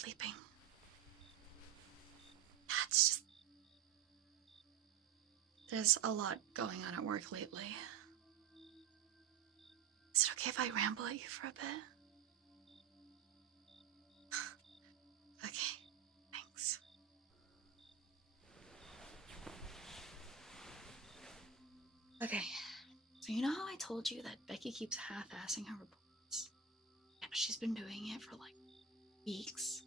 sleeping. That's just... There's a lot going on at work lately. Is it okay if I ramble at you for a bit? Okay, thanks. Okay, so you know how I told you that Becky keeps half-assing her reports? Yeah, she's been doing it for like weeks.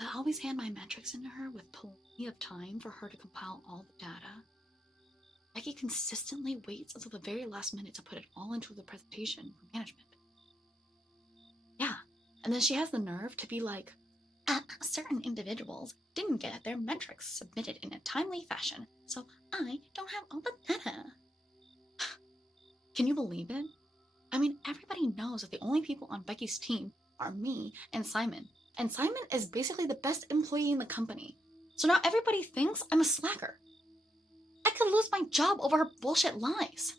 I always hand my metrics into her with plenty of time for her to compile all the data. Becky consistently waits until the very last minute to put it all into the presentation for management. Yeah, and then she has the nerve to be like, certain individuals didn't get their metrics submitted in a timely fashion, so I don't have all the data. Can you believe it? I mean, everybody knows that the only people on Becky's team are me and Simon. And Simon is basically the best employee in the company. So now everybody thinks I'm a slacker. I could lose my job over her bullshit lies.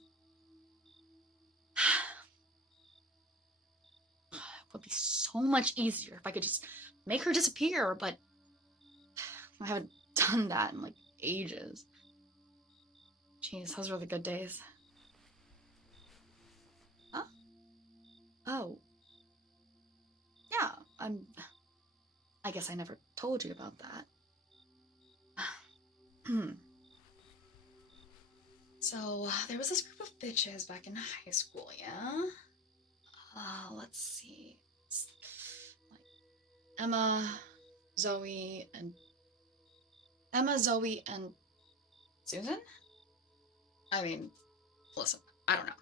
It would be so much easier if I could just make her disappear, but I haven't done that in like ages. Jeez, those were the good days. Huh? Oh. Yeah, I guess I never told you about that. So, there was this group of bitches back in high school, yeah? Let's see. Like Emma, Zoe, and Susan? I mean, listen, I don't know.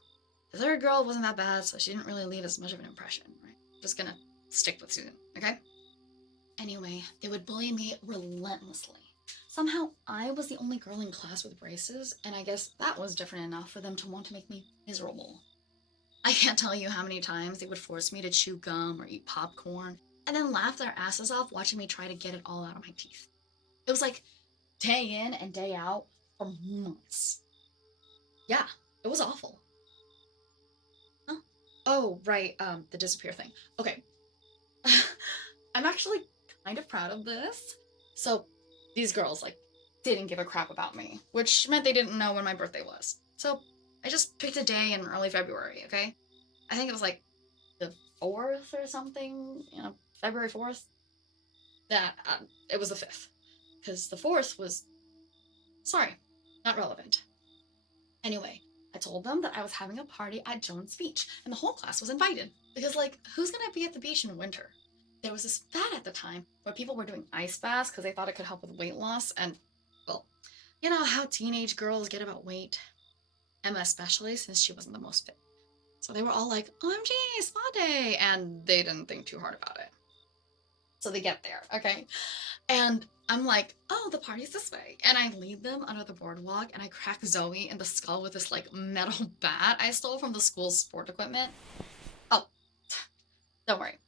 The third girl wasn't that bad, so she didn't really leave as much of an impression, right? Just gonna stick with Susan, okay? Anyway, they would bully me relentlessly. Somehow, I was the only girl in class with braces, and I guess that was different enough for them to want to make me miserable. I can't tell you how many times they would force me to chew gum or eat popcorn, and then laugh their asses off watching me try to get it all out of my teeth. It was like day in and day out for months. Yeah, it was awful. Huh? Oh, right, the disappear thing. Okay. I'm actually kind of proud of this. So, these girls, like, didn't give a crap about me, which meant they didn't know when my birthday was. So, I just picked a day in early February, okay? I think it was, like, the 4th or something, you know, February 4th. It was the 5th. Because the 4th was... Sorry, not relevant. Anyway, I told them that I was having a party at Jones Beach, and the whole class was invited. Because, like, who's gonna be at the beach in winter? There was this fad at the time where people were doing ice baths because they thought it could help with weight loss, and, well, you know how teenage girls get about weight. Emma especially, since she wasn't the most fit. So they were all like, OMG, spa day, and they didn't think too hard about it. So they get there, okay? And I'm like, oh, the party's this way. And I lead them under the boardwalk, and I crack Zoe in the skull with this, like, metal bat I stole from the school's sport equipment. Oh, don't worry.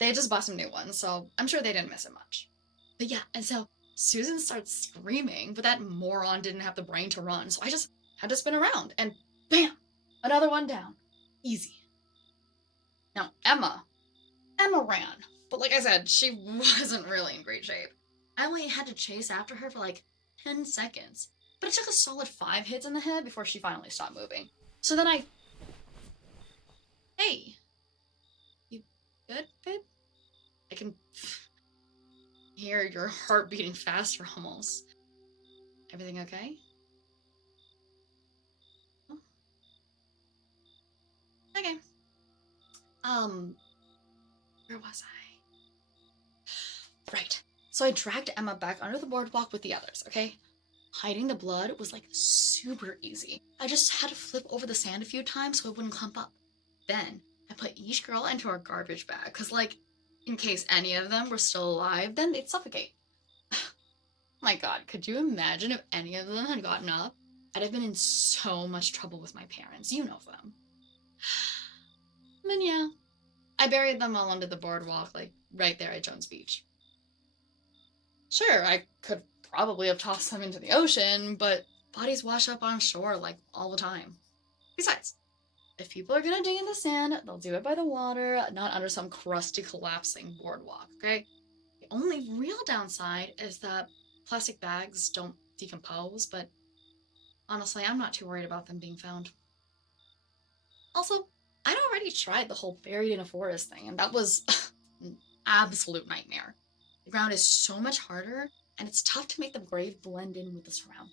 They just bought some new ones, so I'm sure they didn't miss it much. But yeah, and so Susan starts screaming, but that moron didn't have the brain to run, so I just had to spin around, and bam! Another one down. Easy. Now, Emma ran, but like I said, she wasn't really in great shape. I only had to chase after her for like 10 seconds, but it took a solid 5 hits in the head before she finally stopped moving. So then Hey! You good, babe? I can hear your heart beating faster almost. Everything okay? Oh. Okay. Where was I? Right. So I dragged Emma back under the boardwalk with the others, okay? Hiding the blood was like super easy. I just had to flip over the sand a few times so it wouldn't clump up. Then I put each girl into our garbage bag, because like, in case any of them were still alive, then they'd suffocate. My god, could you imagine if any of them had gotten up? I'd have been in so much trouble with my parents, you know them. But yeah, I buried them all under the boardwalk, like right there at Jones Beach. Sure, I could probably have tossed them into the ocean, but bodies wash up on shore like all the time. Besides, if people are gonna dig in the sand, they'll do it by the water, not under some crusty, collapsing boardwalk, okay? The only real downside is that plastic bags don't decompose, but honestly, I'm not too worried about them being found. Also, I'd already tried the whole buried in a forest thing, and that was an absolute nightmare. The ground is so much harder, and it's tough to make the grave blend in with the surroundings.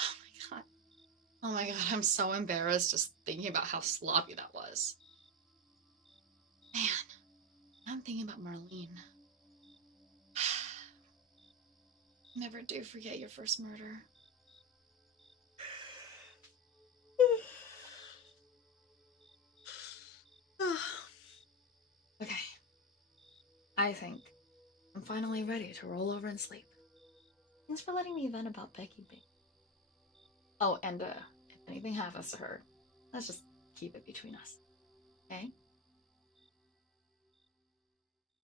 Oh my god. Oh my god, I'm so embarrassed just thinking about how sloppy that was. Man, I'm thinking about Marlene. Never do forget your first murder. Okay. I think I'm finally ready to roll over and sleep. Thanks for letting me vent about Becky, babe. Oh, and if anything happens to her, let's just keep it between us. Okay?